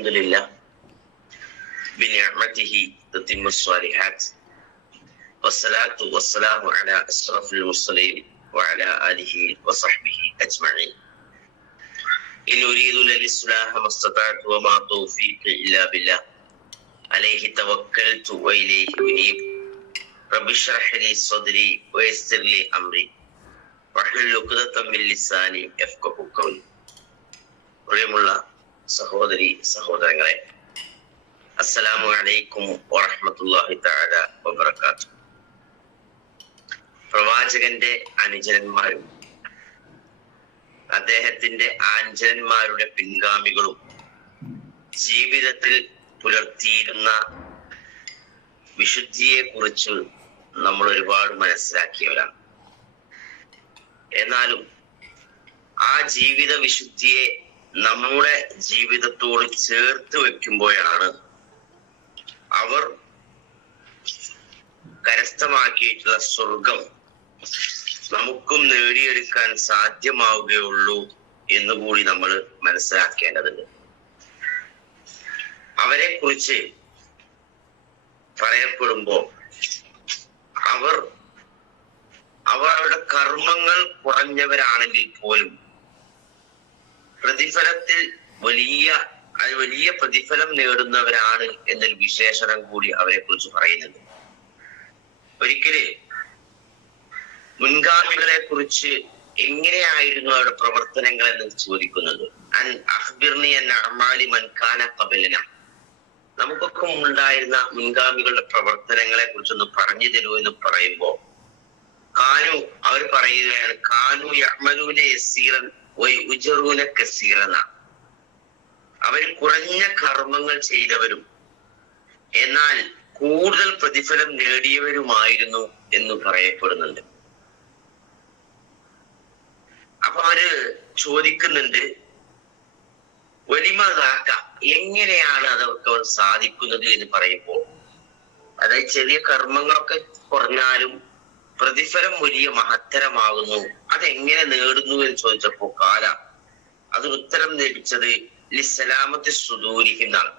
الحمد لله بنعمته تتم الصالحات والصلاة والسلام على أشرف المرسلين وعلى آله وصحبه أجمعين إن أريد للإصلاح ما استطعت وما توفيقي إلا بالله عليه توكلت وإليه أنيب رب اشرح لي صدري ويسر لي أمري واحلل عقدة من لساني يفقهوا قولي പ്രിയമുള്ള സഹോദരി സഹോദരങ്ങളെ അസ്സലാമു അലൈക്കും വറഹ്മത്തുള്ളാഹി തആല വബറകാത്തു പ്രവാചകന്റെ അനുചരന്മാരും അദ്ദേഹത്തിന്റെ ആഞ്ചനന്മാരുടെ പിൻഗാമികളും ജീവിതത്തിൽ പുലർത്തിയിരുന്ന വിശുദ്ധിയെ കുറിച്ച് നമ്മൾ ഒരുപാട് മനസ്സിലാക്കിയവരാണ്. എന്നാലും ആ ജീവിത വിശുദ്ധിയെ നമ്മുടെ ജീവിതത്തോട് ചേർത്ത് വെക്കുമ്പോഴാണ് അവർ കരസ്ഥമാക്കിയിട്ടുള്ള സ്വർഗം നമുക്കും നേടിയെടുക്കാൻ സാധ്യമാവുകയുള്ളൂ എന്നുകൂടി നമ്മൾ മനസ്സിലാക്കേണ്ടതുണ്ട്. അവരെ കുറിച്ച് പറയപ്പെടുമ്പോ അവർ അവരുടെ കർമ്മങ്ങൾ കുറഞ്ഞവരാണെങ്കിൽ പോലും പ്രതിഫലത്തിൽ വലിയ അത് വലിയ പ്രതിഫലം നേടുന്നവരാണ് എന്നൊരു വിശേഷണം കൂടി അവരെ കുറിച്ച് പറയുന്നുണ്ട്. ഒരിക്കൽ മുൻഗാമികളെ കുറിച്ച് എങ്ങനെയായിരുന്നു അവരുടെ പ്രവർത്തനങ്ങൾ എന്ന് ചോദിക്കുന്നത്? അൻ അഹ്ബിർനി എന്ന നമുക്കൊക്കെ ഉണ്ടായിരുന്ന മുൻഗാമികളുടെ പ്രവർത്തനങ്ങളെ കുറിച്ചൊന്ന് പറഞ്ഞു തരൂ എന്ന് പറയുമ്പോ കാനു അവർ പറയുകയാണ് കാനു യസീറൻ ഉജറൂന കസീറന അവർ കുറഞ്ഞ കർമ്മങ്ങൾ ചെയ്തവരും എന്നാൽ കൂടുതൽ പ്രതിഫലം നേടിയവരുമായിരുന്നു എന്ന് പറയപ്പെടുന്നുണ്ട്. അപ്പൊ അവർ ചോദിക്കുന്നുണ്ട് വലിമതാക്ക എങ്ങനെയാണ് അതൊക്കെ സാധിക്കുന്നത് എന്ന് പറയുമ്പോൾ. അതായത് ചെറിയ കർമ്മങ്ങളൊക്കെ കുറഞ്ഞാലും പ്രതിഫലം വലിയ മഹത്തരമാകുന്നു. അതെങ്ങനെ നേടുന്നു എന്ന് ചോദിച്ചപ്പോ കാല. അത് ഉത്തരം ലഭിച്ചത് ലിസലാമത്ത് സുദൂരിക്കുന്നതാണ്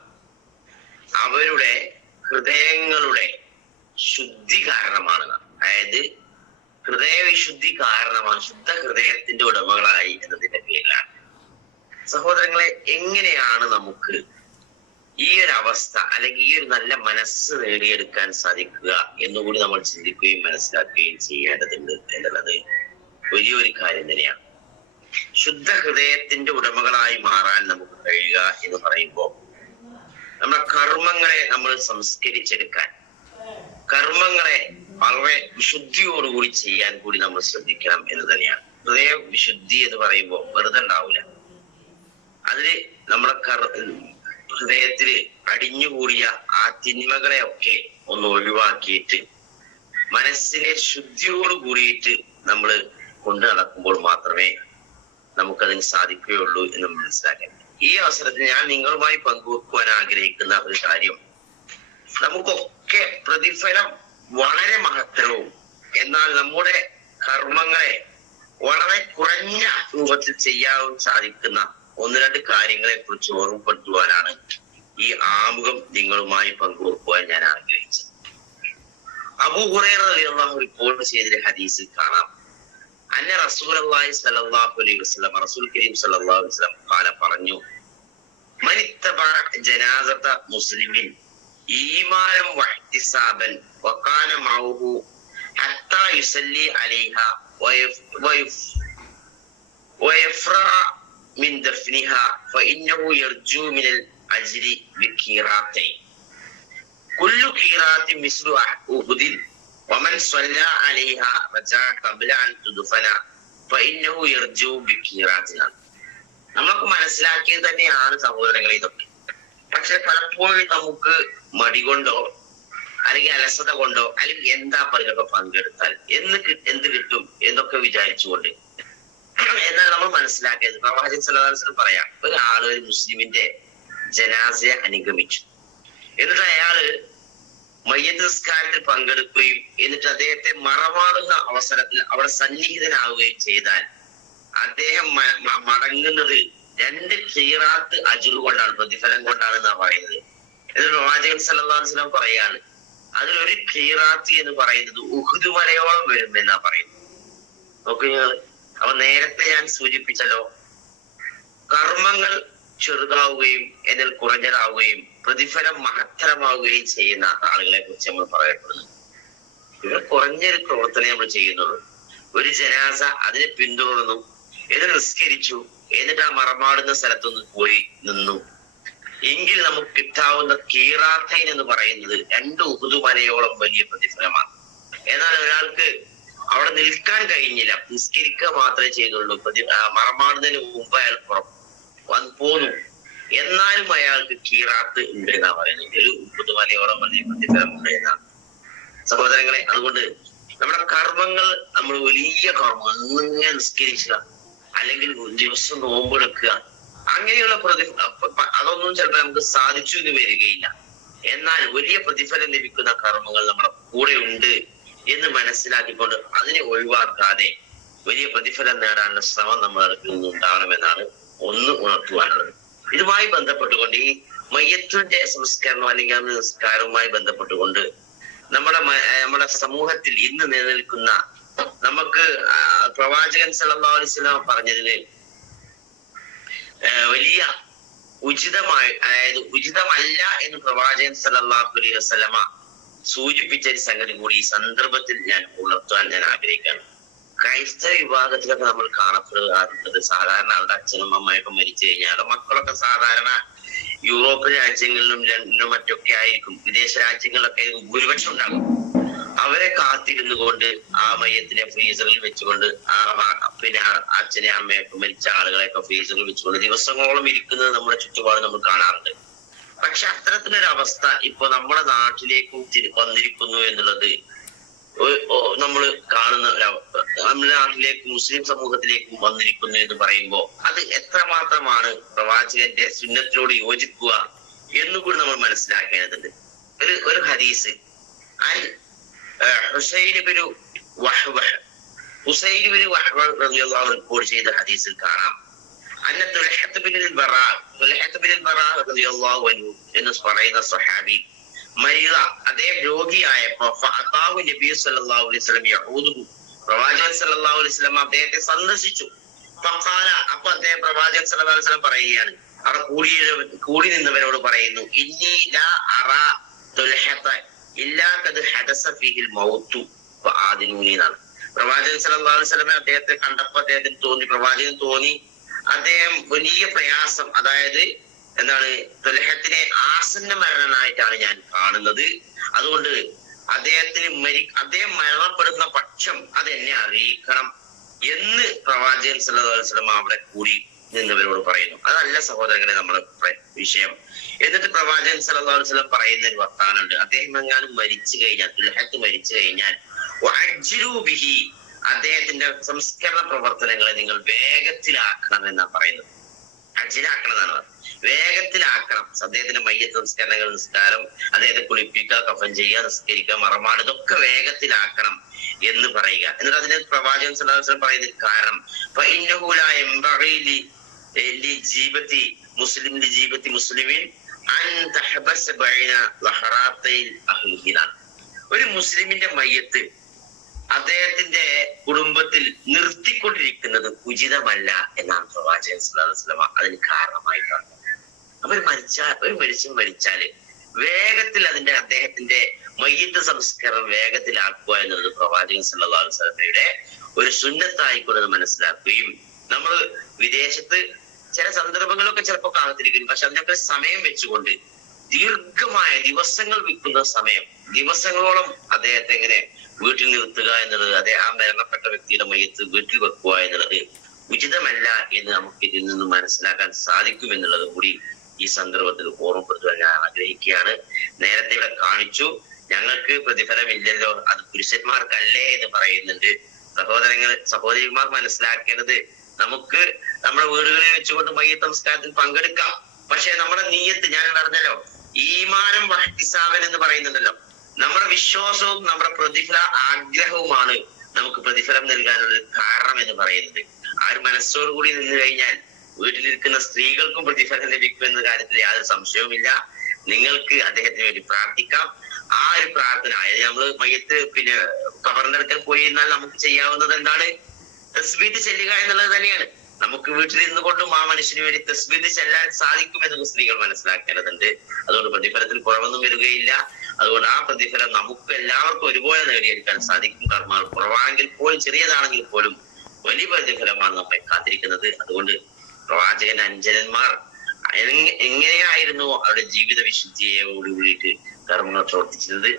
അവരുടെ ഹൃദയങ്ങളുടെ ശുദ്ധി കാരണമാണ് അതായത് ഹൃദയവിശുദ്ധി കാരണമാണ് ശുദ്ധ ഹൃദയത്തിന്റെ ഉടമകളായി എന്നതിന്റെ പേരിലാണ്. സഹോദരങ്ങളെ എങ്ങനെയാണ് നമുക്ക് ഈ ഒരു അവസ്ഥ അല്ലെങ്കിൽ ഈ ഒരു നല്ല മനസ്സ് നേടിയെടുക്കാൻ സാധിക്കുക എന്നുകൂടി നമ്മൾ ചിന്തിക്കുകയും മനസ്സിലാക്കുകയും ചെയ്യേണ്ടതുണ്ട് എന്നുള്ളത് വലിയൊരു കാര്യം തന്നെയാണ്. ശുദ്ധ ഹൃദയത്തിന്റെ ഉടമകളായി മാറാൻ നമുക്ക് കഴിയുക എന്ന് പറയുമ്പോൾ നമ്മുടെ കർമ്മങ്ങളെ നമ്മൾ സംസ്കരിച്ചെടുക്കാൻ കർമ്മങ്ങളെ വളരെ വിശുദ്ധിയോടുകൂടി ചെയ്യാൻ കൂടി നമ്മൾ ശ്രദ്ധിക്കണം എന്ന് തന്നെയാണ്. ഹൃദയ വിശുദ്ധി എന്ന് പറയുമ്പോൾ വെറുതെ ഉണ്ടാവില്ല. അതിൽ നമ്മുടെ കർ ഹൃദയത്തിൽ അടിഞ്ഞുകൂടിയ ആ തിന്മകളെ ഒക്കെ ഒന്ന് ഒഴിവാക്കിയിട്ട് മനസ്സിനെ ശുദ്ധിയോട് കൂടിയിട്ട് നമ്മൾ കൊണ്ടു നടക്കുമ്പോൾ മാത്രമേ നമുക്കതിന് സാധിക്കുകയുള്ളൂ എന്ന് മനസ്സിലാക്കാൻ ഈ അവസരത്തിൽ ഞാൻ നിങ്ങളുമായി പങ്കുവെക്കുവാൻ ആഗ്രഹിക്കുന്ന ഒരു കാര്യം നമുക്കൊക്കെ പ്രതിഫലം വളരെ മഹത്തരവും എന്നാൽ നമ്മുടെ കർമ്മങ്ങളെ വളരെ കുറഞ്ഞ രൂപത്തിൽ ചെയ്യാൻ സാധിക്കുന്ന ഒന്ന് രണ്ട് കാര്യങ്ങളെ കുറിച്ച് ഓർമ്മപ്പെടുത്തുവാനാണ് ഈ ആമുഖം നിങ്ങളുമായി പങ്കുവെക്കുവാൻ ഞാൻ ആഗ്രഹിച്ചത്. അബൂ ഹുറൈറ റിപ്പോർട്ട് ചെയ്ത ഹദീസിൽ കാണാം. അന്ന റസൂലുള്ളാഹി സ്വല്ലല്ലാഹു അലൈഹി വസല്ലം റസൂൽ കരീം സ്വല്ലല്ലാഹു അലൈഹി വസല്ലം കാല പറഞ്ഞു മനിത്തബ ജനാസത മുസ്ലിമിൻ ഈമാനം വഹ്തിസാബൻ വകാന മൗഹു ഹത്താ യുസല്ലി അലൈഹ വയഫ്റ من دفنها فإنه يرجو من الأجر بكيراتين كل كيرات مثل أحد ومن صلى عليها رجع قبل أن تدفن فإنه يرجو بكيراتنا നമുക്ക് മനസ്സിലാക്കിയത് തന്നെയാണ് സഹോദരങ്ങളെ ഇതൊക്കെ പക്ഷെ പലപ്പോഴും നമുക്ക് മടി കൊണ്ടോ അല്ലെങ്കിൽ അലസത കൊണ്ടോ അല്ലെങ്കിൽ എന്താ പറയുക പങ്കെടുത്താൽ എന്ന് എന്ത് കിട്ടും എന്നൊക്കെ വിചാരിച്ചുകൊണ്ട് എന്നാൽ നമ്മൾ മനസ്സിലാക്കിയത്. പ്രവാചകൻ സല്ലാസ്ലം പറയാം ഒരാൾ ഒരു മുസ്ലിമിന്റെ ജനാസയെ അനുഗമിച്ചു. എന്നിട്ട് അയാൾ മയ്യത്ത് പങ്കെടുക്കുകയും എന്നിട്ട് അദ്ദേഹത്തെ മറമാടുന്ന അവസരത്തിൽ അവിടെ സന്നിഹിതനാവുകയും ചെയ്താൽ അദ്ദേഹം മടങ്ങുന്നത് രണ്ട് ക്ഷീറാത്ത് അജുർ കൊണ്ടാണ് പ്രതിഫലം കൊണ്ടാണ് എന്നാ പറയുന്നത്. എന്നിട്ട് പ്രവാചകൻ വസല്ലം പറയാണ് അതിലൊരു ഖീറാത്ത് എന്ന് പറയുന്നത് ഉഹുദ് മലയോളം വരുമെന്നാ പറയുന്നത്. നോക്കൂ നിങ്ങൾ അപ്പൊ നേരത്തെ ഞാൻ സൂചിപ്പിച്ചല്ലോ കർമ്മങ്ങൾ ചെറുതാവുകയും എന്നിൽ കുറഞ്ഞതാവുകയും പ്രതിഫലം മഹത്തരമാവുകയും ചെയ്യുന്ന ആളുകളെ കുറിച്ച് നമ്മൾ പറയപ്പെടുന്നു. ഇവർ കുറഞ്ഞൊരു പ്രവർത്തനം നമ്മൾ ചെയ്യുന്നുള്ളൂ ഒരു ജനാസ അതിനെ പിന്തുടർന്നു ഇത് നിസ്കരിച്ചു എന്നിട്ട് ആ മറമാടുന്ന സ്ഥലത്തൊന്ന് പോയി നിന്നു. എങ്കിൽ നമുക്ക് കിട്ടാവുന്ന കീറാത്തൈൻ എന്ന് പറയുന്നത് രണ്ട് ഉഹുതുമലയോളം വലിയ പ്രതിഫലമാണ്. എന്നാൽ ഒരാൾക്ക് അവിടെ നിൽക്കാൻ കഴിഞ്ഞില്ല. നിസ്കരിക്കുക മാത്രമേ ചെയ്തുള്ളൂ. മറമാടുന്നതിന് മുമ്പ് അയാൾ പുറം പോന്നു. എന്നാലും അയാൾക്ക് കീറാത്ത് ഉണ്ട് എന്നാ പറയുന്നത്. ഒരു ഉഹുതുമലയോളം വലിയ പ്രതിഫലം ഉണ്ട് എന്നാണ്. സഹോദരങ്ങളെ അതുകൊണ്ട് നമ്മുടെ കർമ്മങ്ങൾ നമ്മൾ വലിയ കർമ്മം ഇങ്ങനെ നിസ്കരിക്കുക അല്ലെങ്കിൽ ദിവസം നോമ്പെടുക്കുക അങ്ങനെയുള്ള പ്രതി അതൊന്നും ചിലപ്പോൾ നമുക്ക് സാധിച്ചു എന്ന് വരികയില്ല. എന്നാൽ വലിയ പ്രതിഫലം ലഭിക്കുന്ന കർമ്മങ്ങൾ നമ്മുടെ കൂടെ ഉണ്ട്. എന്ന് മനസ്സിലാക്കിക്കൊണ്ട് അതിനെ ഒഴിവാക്കാതെ വലിയ പ്രതിഫലം നേടാനുള്ള ശ്രമം നമ്മൾ ഉണ്ടാവണമെന്നാണ് ഒന്ന് ഉണർത്തുവാനുള്ളത്. ഇതുമായി ബന്ധപ്പെട്ടുകൊണ്ട് ഈ മയ്യത്തിന്റെ സംസ്കരണം അല്ലെങ്കിൽ സംസ്കാരവുമായി ബന്ധപ്പെട്ടുകൊണ്ട് നമ്മുടെ നമ്മുടെ സമൂഹത്തിൽ ഇന്ന് നിലനിൽക്കുന്ന നമുക്ക് പ്രവാചകൻ സല്ലല്ലാഹു അലൈഹി വസല്ലം പറഞ്ഞതിന് വലിയ ഉചിതമായി അതായത് ഉചിതമല്ല എന്ന് പ്രവാചകൻ സല്ലല്ലാഹു അലൈഹി വസല്ലമ സൂചിപ്പിച്ച ഒരു സംഗതി കൂടി ഈ സന്ദർഭത്തിൽ ഞാൻ ഉണർത്താൻ ഞാൻ ആഗ്രഹിക്കുകയാണ്. ക്രൈസ്തവ വിഭാഗത്തിലൊക്കെ നമ്മൾ കാണപ്പെടുന്നത് സാധാരണ അവരുടെ അച്ഛനും അമ്മയൊക്കെ മരിച്ചു കഴിഞ്ഞാൽ മക്കളൊക്കെ സാധാരണ യൂറോപ്യൻ രാജ്യങ്ങളിലും മറ്റൊക്കെ ആയിരിക്കും. വിദേശ രാജ്യങ്ങളിലൊക്കെ ഭൂരിപക്ഷം ഉണ്ടാകും. അവരെ കാത്തിരുന്നു കൊണ്ട് ആ മയത്തിനെ ഫ്രീസറിൽ വെച്ചുകൊണ്ട് ആ പിന്നെ അച്ഛനെ അമ്മയൊക്കെ മരിച്ച ആളുകളെയൊക്കെ ഫ്രീസറിൽ വെച്ചുകൊണ്ട് ദിവസങ്ങളോളം ഇരിക്കുന്നത് നമ്മുടെ ചുറ്റുപാട് നമ്മൾ കാണാറുണ്ട്. പക്ഷെ അത്തരത്തിലൊരവസ്ഥ ഇപ്പൊ നമ്മുടെ നാട്ടിലേക്ക് വന്നിരിക്കുന്നു എന്നുള്ളത് നമ്മൾ കാണുന്ന നമ്മുടെ നാട്ടിലേക്ക് മുസ്ലിം സമൂഹത്തിലേക്കും വന്നിരിക്കുന്നു എന്ന് പറയുമ്പോൾ അത് എത്രമാത്രമാണ് പ്രവാചകന്റെ സുന്നത്തിനോട് യോജിക്കുക എന്നുകൂടി നമ്മൾ മനസ്സിലാക്കേണ്ടതുണ്ട്. ഒരു ഒരു ഹദീസ്. അൻ ഹുസൈൻ ബിനു വഹ്വഹ് ഹുസൈൻ ബിനു വഹ്വഹ് റളിയല്ലാഹു റിപ്പോർട്ട് ചെയ്ത ഹദീസിൽ കാണാം. എന്ന് പറയുന്ന സ്വഹാബി മരിത അദ്ദേഹം രോഗിയായപ്പോ നബി സല്ലല്ലാഹു അലൈഹി വസല്ലം പ്രവാചകൻ സല്ലല്ലാഹു അലൈഹി വസല്ലം അദ്ദേഹത്തെ സന്ദർശിച്ചു. ഫഖാല അപ്പൊ അദ്ദേഹം പ്രവാചകൻ സല്ലല്ലാഹു അലൈഹി വസല്ലം പറയുകയാണ്. അവിടെ കൂടി കൂടി നിന്നവരോട് പറയുന്നു ഇന്നി ലാ ഇല്ലാ കദ് ഹദസ ഫീഹിൽ മൗതു ഫആദിനൂനി എന്നാണ്. പ്രവാചകൻ സല്ലല്ലാഹു അലൈഹി വസല്ലം അദ്ദേഹത്തെ കണ്ടപ്പോ അദ്ദേഹത്തിന് തോന്നി പ്രവാചകൻ തോന്നി അദ്ദേഹം വലിയ പ്രയാസം അതായത് എന്താണ് തുലഹത്തിനെ ആസന്ന മരണനായിട്ടാണ് ഞാൻ കാണുന്നത്. അതുകൊണ്ട് അദ്ദേഹത്തിന് മരി അദ്ദേഹം മരണപ്പെടുന്ന പക്ഷം അത് എന്നെ അറിയിക്കണം എന്ന് പ്രവാചകൻ സല്ലാസ്ലം അവിടെ കൂടി നിന്നവരോട് പറയുന്നു. അതല്ല സഹോദരങ്ങളെ നമ്മുടെ വിഷയം. എന്നിട്ട് പ്രവാചകൻ സല്ലല്ലാഹു അലൈഹി വസല്ലം പറയുന്ന ഒരു വർത്താനുണ്ട് അദ്ദേഹം എങ്ങാനും മരിച്ചു കഴിഞ്ഞാൽ തുലഹത്ത് മരിച്ചു കഴിഞ്ഞാൽ അദ്ദേഹത്തിന്റെ സംസ്കരണ പ്രവർത്തനങ്ങളെ നിങ്ങൾ വേഗത്തിലാക്കണം എന്നാണ് പറയുന്നത്. അജിലാക്കണമെന്നാണ് വേഗത്തിലാക്കണം. അദ്ദേഹത്തിന്റെ മയ്യ സംസ്കരണങ്ങൾ നിസ്കാരം അദ്ദേഹത്തെ കുളിപ്പിക്കുക കഫൻ ചെയ്യുക നിസ്കരിക്കുക മറമാണ്. ഇതൊക്കെ വേഗത്തിലാക്കണം എന്ന് പറയുക. എന്നിട്ട് അതിന് പ്രവാചകൻ സുലാസ്ലം പറയുന്ന കാരണം ജീവിതത്തി മുസ്ലിമിന്റെ ജീവിതത്തി മുസ്ലിമിൻ ഒരു മുസ്ലിമിന്റെ മയ്യത്ത് അദ്ദേഹത്തിന്റെ കുടുംബത്തിൽ നിർത്തിക്കൊണ്ടിരിക്കുന്നത് ഉചിതമല്ല എന്നാണ് പ്രവാചകൻ വസല്ലമ അതിന് കാരണമായി പറഞ്ഞത് അവർ മരിച്ചാൽ ഒരു മനുഷ്യൻ മരിച്ചാൽ വേഗത്തിൽ അതിന്റെ അദ്ദേഹത്തിന്റെ മയ്യത്ത് സംസ്കാരം വേഗത്തിലാക്കുക എന്നുള്ളത് പ്രവാചകൻ വസല്ലമയുടെ ഒരു സുന്നത്തായിക്കൊണ്ട് മനസ്സിലാക്കുകയും നമ്മൾ വിദേശത്ത് ചില സന്ദർഭങ്ങളൊക്കെ ചിലപ്പോൾ കാണത്തിരിക്കും പക്ഷെ അതിനൊക്കെ സമയം വെച്ചുകൊണ്ട് ദീർഘമായ ദിവസങ്ങൾ വിൽക്കുന്ന സമയം ദിവസങ്ങളോളം അദ്ദേഹത്തെ എങ്ങനെ വീട്ടിൽ നിർത്തുക എന്നുള്ളത് അതെ ആ മരണപ്പെട്ട വ്യക്തിയുടെ മയ്യത്ത് വീട്ടിൽ വെക്കുക എന്നുള്ളത് ഉചിതമല്ല എന്ന് നമുക്ക് ഇതിൽ നിന്ന് മനസ്സിലാക്കാൻ സാധിക്കും എന്നുള്ളത് കൂടി ഈ സന്ദർഭത്തിൽ ഓർമ്മപ്പെടുത്തുവാൻ ഞാൻ ആഗ്രഹിക്കുകയാണ്. നേരത്തെ ഇവിടെ കാണിച്ചു ഞങ്ങൾക്ക് പ്രതിഫലമില്ലല്ലോ അത് പുരുഷന്മാർക്കല്ലേ എന്ന് പറയുന്നുണ്ട്. സഹോദരങ്ങൾ സഹോദരിമാർ മനസ്സിലാക്കേണ്ടത് നമുക്ക് നമ്മുടെ വീടുകളിൽ വെച്ചുകൊണ്ട് മയ്യത്ത് സംസ്കാരത്തിൽ പങ്കെടുക്കാം. പക്ഷെ നമ്മുടെ നീയത്ത് ഞാൻ പറഞ്ഞല്ലോ ഈമാനം വഹിസാവൻ എന്ന് പറയുന്നുണ്ടല്ലോ. നമ്മുടെ വിശ്വാസവും നമ്മുടെ പ്രതിഫല ആഗ്രഹവുമാണ് നമുക്ക് പ്രതിഫലം നൽകാനുള്ള കാരണം എന്ന് പറയുന്നത്. ആ ഒരു മനസ്സോടുകൂടി നിന്ന് കഴിഞ്ഞാൽ വീട്ടിലിരിക്കുന്ന സ്ത്രീകൾക്കും പ്രതിഫലം ലഭിക്കും എന്ന കാര്യത്തിൽ യാതൊരു സംശയവുമില്ല. നിങ്ങൾക്ക് അദ്ദേഹത്തിന് വേണ്ടി പ്രാർത്ഥിക്കാം. ആ ഒരു പ്രാർത്ഥന അതായത് നമ്മൾ മയ്യത്ത് പിന്നെ കബറിന്റെ അടുക്കൽ പോയി എന്നാൽ നമുക്ക് ചെയ്യാവുന്നത് എന്താണ്? തസ്ബീത്ത് ചെല്ലുക എന്നുള്ളത് തന്നെയാണ്. നമുക്ക് വീട്ടിലിരുന്ന് കൊണ്ടും ആ മനുഷ്യന് വേണ്ടി തസ്ബീത്ത് ചെല്ലാൻ സാധിക്കുമെന്ന് സ്ത്രീകൾ മനസ്സിലാക്കേണ്ടതുണ്ട്. അതുകൊണ്ട് പ്രതിഫലത്തിൽ കുറവൊന്നും വരികയില്ല. അതുകൊണ്ട് ആ പ്രതിഫലം നമുക്ക് എല്ലാവർക്കും ഒരുപോലെ നേടിയെടുക്കാൻ സാധിക്കും. കർമ്മങ്ങൾ കുറവാണെങ്കിൽ പോലും ചെറിയതാണെങ്കിൽ പോലും വലിയ പ്രതിഫലമാണ് നമ്മെ കാത്തിരിക്കുന്നത്. അതുകൊണ്ട് പ്രവാചകൻ അഞ്ജനന്മാർ എങ്ങനെയായിരുന്നു അവരുടെ ജീവിത വിശുദ്ധിയോട് കൂടിയിട്ട് കർമ്മങ്ങൾ പ്രവർത്തിച്ചത്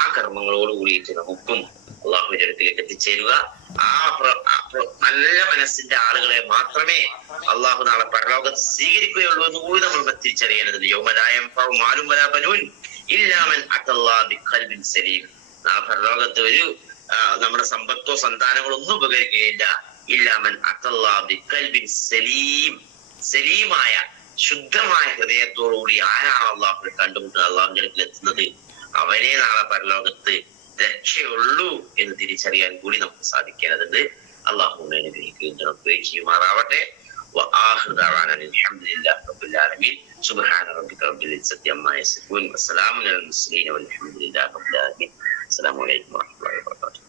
ആ കർമ്മങ്ങളോട് കൂടിയിട്ട് നമുക്കും അള്ളാഹുവിന്റെ എത്തിച്ചേരുക. ആ നല്ല മനസ്സിന്റെ ആളുകളെ മാത്രമേ അള്ളാഹു നാളെ പരലോകത്ത് സ്വീകരിക്കുകയുള്ളൂ എന്ന് കൂടി നമ്മൾ തിരിച്ചറിയേണ്ടതുണ്ട്. യൗമലായം മാലും വലാബനൂൻ ഇല്ലാമൻ അത്തല്ലാബിൻ സലീം. ആ പരലോകത്ത് ഒരു നമ്മുടെ സമ്പത്തോ സന്താനങ്ങളോ ഒന്നും ഉപകരിക്കുകയില്ല ഇല്ലാമൻ അത്തല്ലാബിൻ സലീം. സലീമായ ശുദ്ധമായ ഹൃദയത്തോടുകൂടി ആരാണ് അള്ളാഹുവിനെ കണ്ടുമുട്ടുന്നത്? അള്ളാഹുജനത്തിൽ എത്തുന്നത് അവനെ നാളെ പരലോകത്ത് രക്ഷയുള്ളൂ എന്ന് തിരിച്ചറിയാൻ കൂടി നമുക്ക് സാധിക്കേണ്ടതുണ്ട്. അള്ളാഹുവിനെ അനുഗ്രഹിക്കുകയും ചെയ്യുമാറാവട്ടെ وآخر دعوانا الحمد لله رب العالمين. سبحان ربك رب العزة عما يصفون وسلام على المرسلين والحمد لله رب العالمين. السلام عليكم ورحمة الله وبركاته.